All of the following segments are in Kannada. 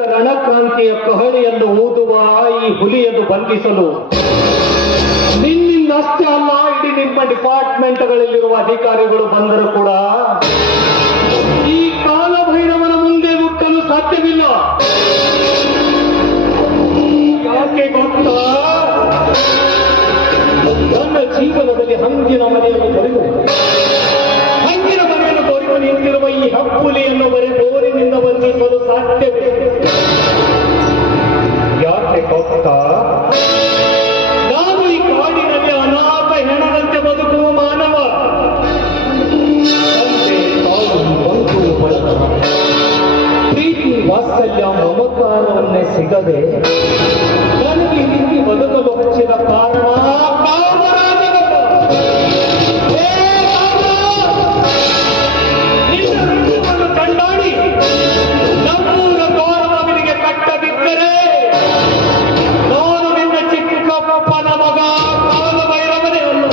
ರಣಕ್ರಾಂತಿಯ ಕಹಳೆಯನ್ನು ಊದುವ ಈ ಹುಲಿಯನ್ನು ಬಂಧಿಸಲು ನಿನ್ನಿಂದಷ್ಟೇ ಅಲ್ಲ, ಇಡೀ ನಿಮ್ಮ ಡಿಪಾರ್ಟ್ಮೆಂಟ್ಗಳಲ್ಲಿರುವ ಅಧಿಕಾರಿಗಳು ಬಂದರೂ ಕೂಡ ಈ ಕಾಲಭೈರವನ ಮುಂದೆ ಮುಟ್ಟಲು ಸಾಧ್ಯವಿಲ್ಲ. ಯಾಕೆ ಗೊತ್ತಾ? ನನ್ನ ಜೀವನದಲ್ಲಿ ಹಂಗಿನ ಮನೆಯನ್ನು ತೊರೆದು ನಿಂತಿರುವ ಈ ಹಪ್ಪುಲಿಯನ್ನು ಬರೀ ಬೋರಿನಿಂದ ಬಂಧಿಸಲು ಸಾಧ್ಯವೇ? ಯಾಕೆ ಗೊತ್ತಾ? ನಾನು ಈ ಕಾಡಿನಲ್ಲಿ ಅನಾಥ ಹೆಣದಂತೆ ಬದುಕುವ ಮಾನವ. ತಂದೆ, ತಾಯಿ, ಬಂಧು, ಬಳಗ, ಪ್ರೀತಿ, ವಾತ್ಸಲ್ಯ, ಮಮಕಾರವನ್ನೇ ಸಿಗದೆ ನನಗೆ ಹಿಂದಿ ಬದುಕಲು ಹಚ್ಚಿದ ಕಾರಣ ಕಂಡಾಡಿ ನಮ್ಮೂರ ಗೌರವನಿಗೆ ಕಟ್ಟದಿದ್ದರೆ ನಾನು ನಿನ್ನ ಚಿಕ್ಕಪ್ಪನ ಮಗ ಕಾಲಭೈರವನೇ ಅಲ್ಲ.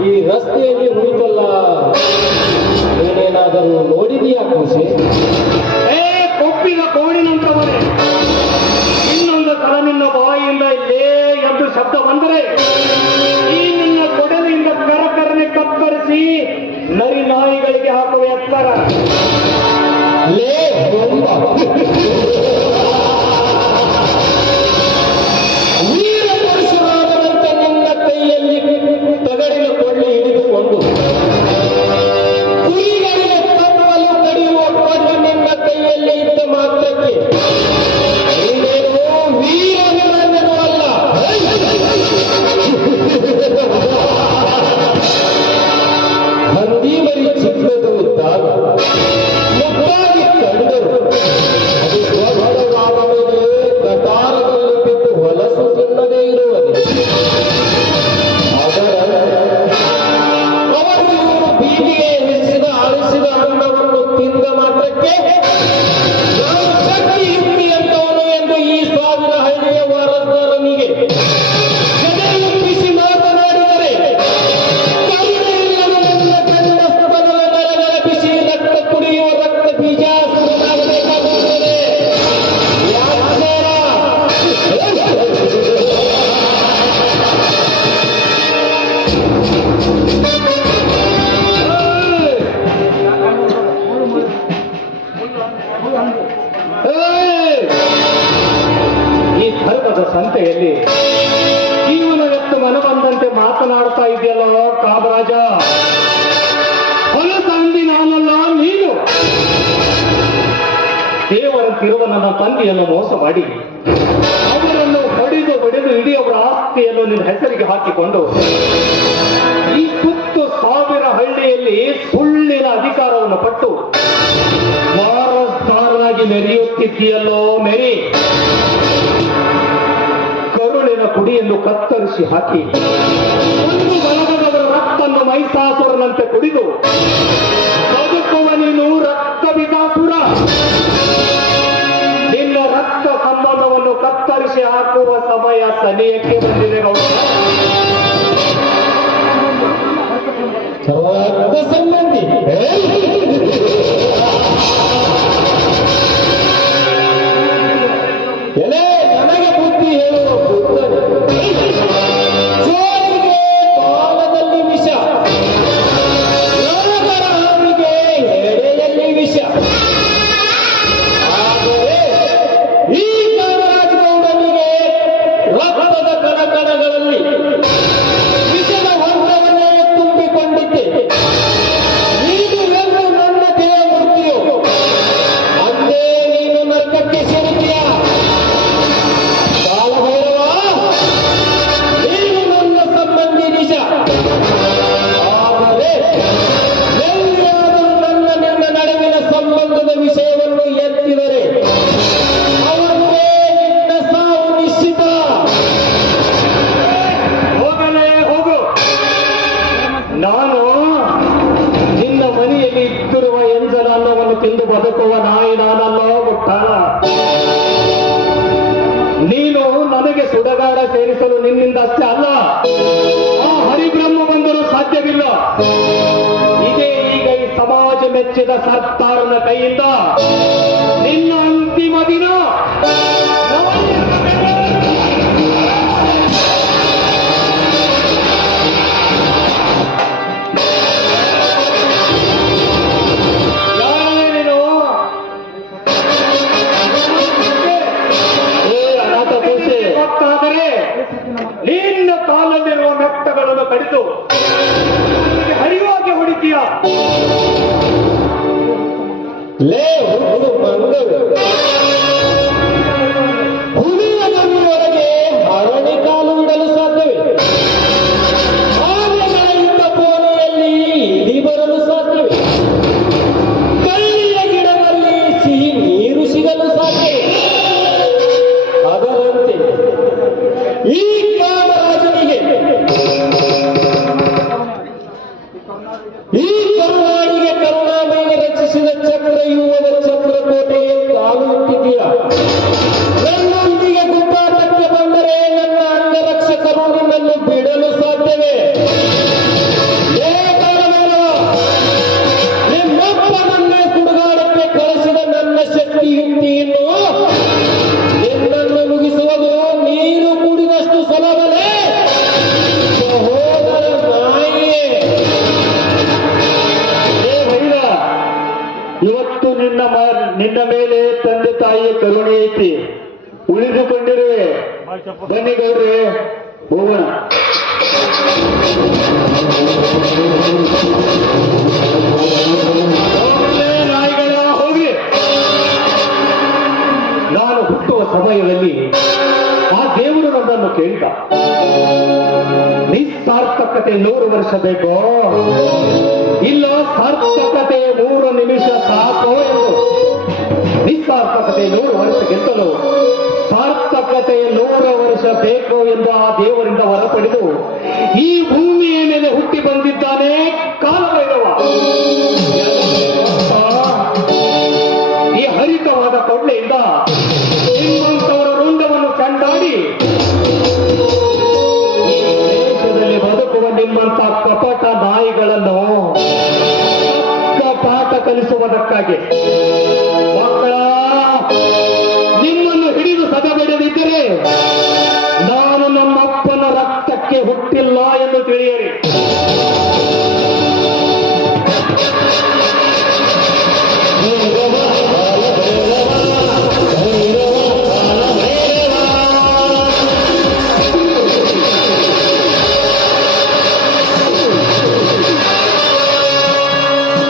ಈ ರಸ್ತೆಯಲ್ಲಿ ಹುಡುಕಲ್ಲ, ಏನೇನಾದರೂ ನೋಡಿದೀಯಾ ಖುಷಿ? ಕೊಪ್ಪಿದ ಕೋಡಿನಂತವರೇ, ಇನ್ನೊಂದು ಸಲ ನಿನ್ನ ಬಾಯಿಯಿಂದ ಇಲ್ಲೇ ಎಂದು ಶಬ್ದ ಬಂದರೆ ಈ ನಿನ್ನ ಕೊಡಲಿಯಿಂದ ಕರಕರನೆ ಕತ್ತರಿಸಿ ನರಿ ನಾಯಿಗಳಿಗೆ ಹಾಕುವ ಎತ್ತರ. ತಗಡಿನ ಕೊಳ್ಳಿ ಹಿಡಿದುಕೊಂಡು ಕುರಿಗಳಿಗೆ ತಪ್ಪಲು ಕಡಿಯುವ ಕೊಳ್ಳಿ ನಿನ್ನ ಕೈಯಲ್ಲಿ ಇದ್ದ ಮಾತ್ರಕ್ಕೆ ನೀನೇನೋ ವೀರನೂ ಅಲ್ಲ. ಹಂದಿ ಮರಿ ಚಿಕ್ಕದು ಇದ್ದಾಗ ಮುದ್ದಾಗಿ ಕಂಡರು ಅದು ಸ್ವಭಾವವಾಗದೆ ಗಟಾರದಲ್ಲಿ ಬಿದ್ದು ಹೊಲಸು ತಿನ್ನದೇ ಇರುವುದು. ಅವರು ಬೀದಿಗೆ ಆಳಿಸಿದ ಅನ್ನವನ್ನು ತಿಂದ ಮಾತ್ರಕ್ಕೆ ನಾನು ಶಕ್ತಿ ಯುಕ್ತಿ ಅಂತವನು ಎಂದು ಈ ಸಾವಿರ ಹಳ್ಳಿಯ ವಾರದಾರನಿಗೆ ಜನರೊಪ್ಪಿಸಿ ಮಾತನಾಡಿದರೆ ಬಿಸಿ ರಕ್ತ ಕುಡಿಯುವ ರಕ್ತ ಬೀಜ ಸುರಬೇಕಾಗುತ್ತದೆ. ಈ ಧರ್ಮದ ಸಂತೆಯಲ್ಲಿ ಜೀವನವೆತ್ತು ಮನಬಂದಂತೆ ಮಾತನಾಡ್ತಾ ಇದೆಯಲ್ಲೋ ಕಾಮರಾಜ. ಹೊಲಸ ಹಂದಿ ನಾನಲ್ಲ, ನೀನು. ದೇವರಂತಿರುವ ನನ್ನ ತಂದೆಯನ್ನು ಮೋಸ ಮಾಡಿ ಅವರನ್ನು ಹೊಡೆದು ಇಡೀ ಅವರ ಆಸ್ತಿಯನ್ನು ನಿನ್ನ ಹೆಸರಿಗೆ ಹಾಕಿಕೊಂಡು ಈ ಸುತ್ತು ಸಾವಿರ ಹಳ್ಳಿಯಲ್ಲಿ ಸುಳ್ಳಿನ ಅಧಿಕಾರವನ್ನು ಪಟ್ಟು ವಾರಸ್ದಾರನಾಗಿ ಮೆರೆಯುತ್ತಿದ್ದೀಯಲ್ಲೋ ಮೆರಿ. ಕರುಳಿನ ಕುಡಿಯನ್ನು ಕತ್ತರಿಸಿ ಹಾಕಿ ಒಂದು ಬಳಗದವರ ರಕ್ತವನ್ನು ಮೈಸಾಸುರನಂತೆ ಕುಡಿದು ಬದುಕುವ ನೀನು ರಕ್ತ ಬಿಸಾಸುರ. ನಿನ್ನ ರಕ್ತ ಸಂಬಂಧವನ್ನು ಕತ್ತರಿಸಿ ಹಾಕುವ ಸಮಯ ಸನಿಯಕ್ಕೆ ಬಂದಿದೆ ಗೌಡ. ರಕ್ತ ಸಂಬಂಧಿ ಎಲೆ ನನಗೆ ಬುದ್ಧಿ ಹೇಳುವ ಜೋರಿಗೆ ಬಾಲದಲ್ಲಿ ವಿಷ, ಹಾವಿಗೆ ಕೈಯಿಂದ ನಿನ್ನ ಅಂತಿಮ ದಿನ ನಿನ್ನ ಕಾಲಲ್ಲಿರುವ ಮೆಟ್ಟಗಳನ್ನು ಕಡಿದು ಹರಿವಾಗಿ ಹೊಡಿತೀಯ. ಲೇ ಹುಡುಗ ಮಂಗಳು ಹುಲಿಯ ನಮ್ಮೊಳಗೆ ಹರಣಿ ಕಾಲು ಇಡಲು ಸಾಧ್ಯವೇ? ಆನೆಗಳ ಯುದ್ಧ ಕೋಣೆಯಲ್ಲಿ ಇಡಿ ಬರಲು ಸಾಧ್ಯವೇ? ಕಳ್ಳಿಯ ಗಿಡದಲ್ಲಿ ಸಿಹಿ ನೀರು ಸಿಗಲು ಸಾಧ್ಯವೇ? ಅದರಂತೆ ಈ ಕಾಮರಾಜನಿಗೆ ಈ ಕರುನಾಡಿಗೆ ಕರುಣಾಮಯಿ ರಚಿಸಿದ ಚಕ್ರವ್ಯೂಹದ ಚಕ್ರಕೋಟೆಗೆ ಕಾಲು ಇಟ್ಟಿದ್ದೀಯ. ನನ್ನೊಂದಿಗೆ ಗುದ್ದಾಟಕ್ಕೆ ಬಂದರೆ ನನ್ನ ಅಂಗರಕ್ಷಕರು ನಿನ್ನನ್ನು ಬಿಡಲು ಸಾಧ್ಯವೇ? ನಿಮ್ಮಪ್ಪ ನನ್ನೇ ಸುಡುಗಾಡಕ್ಕೆ ಕಳಿಸಿದ ನನ್ನ ಶಕ್ತಿಯುಕ್ತಿಯನ್ನು ನಿನ್ನನ್ನು ಮುಗಿಸುವುದು ನೀರು ಕುಡಿದಷ್ಟು ಸುಲಭವೇ ಸಹೋದರ ನಾಯಿಯೇ? ಇವತ್ತು ನಿನ್ನ ಮೇಲೆ ತಂದೆ ತಾಯಿಯ ಕರುಣೆ ಐತಿ, ಉಳಿದುಕೊಂಡಿರುವೆ. ಬನ್ನಿ ಗೌಡ್ರೆ, ಹೋಗೋಣ. ನಾಯಿಗಳ ಹೋಗಿ. ನಾನು ಹುಟ್ಟುವ ಸಮಯದಲ್ಲಿ ಆ ದೇವರು ನನ್ನನ್ನು ಕೇಳಿದ, ನಿಸ್ಸಾರ್ಥಕತೆ 100 ವರ್ಷ ಬೇಕೋ ಇಲ್ಲ ಸಾರ್ಥಕತೆ 3 ನಿಮಿಷ ಸಾಕೋ ಎಂದು. ನಿಸ್ಸಾರ್ಥಕತೆ 100 ವರ್ಷಕ್ಕಿಂತಲೂ ಸಾರ್ಥಕತೆ 100 ವರ್ಷ ಬೇಕು ಎಂದು ಆ ದೇವರಿಂದ ವರ ಪಡೆದು ಈ ಭೂಮಿಯ ಮೇಲೆ ಹುಟ್ಟಿ ಬಂದಿದ್ದಾನೆ ಕಾಲಭೈರವ. ಈ ಹರಿತವಾದ ಕೊಳ್ಳೆಯಿಂದ ನಿಮ್ಮಂತವರ ವೃಂದವನ್ನು ಕಂಡಾಡಿ ಈ ದೇಶದಲ್ಲಿ ಬದುಕುವ ನಿಮ್ಮಂತ ಕಪಟ ನಾಯಿಗಳನ್ನು ಪಾಠ ಕಲಿಸುವುದಕ್ಕಾಗಿ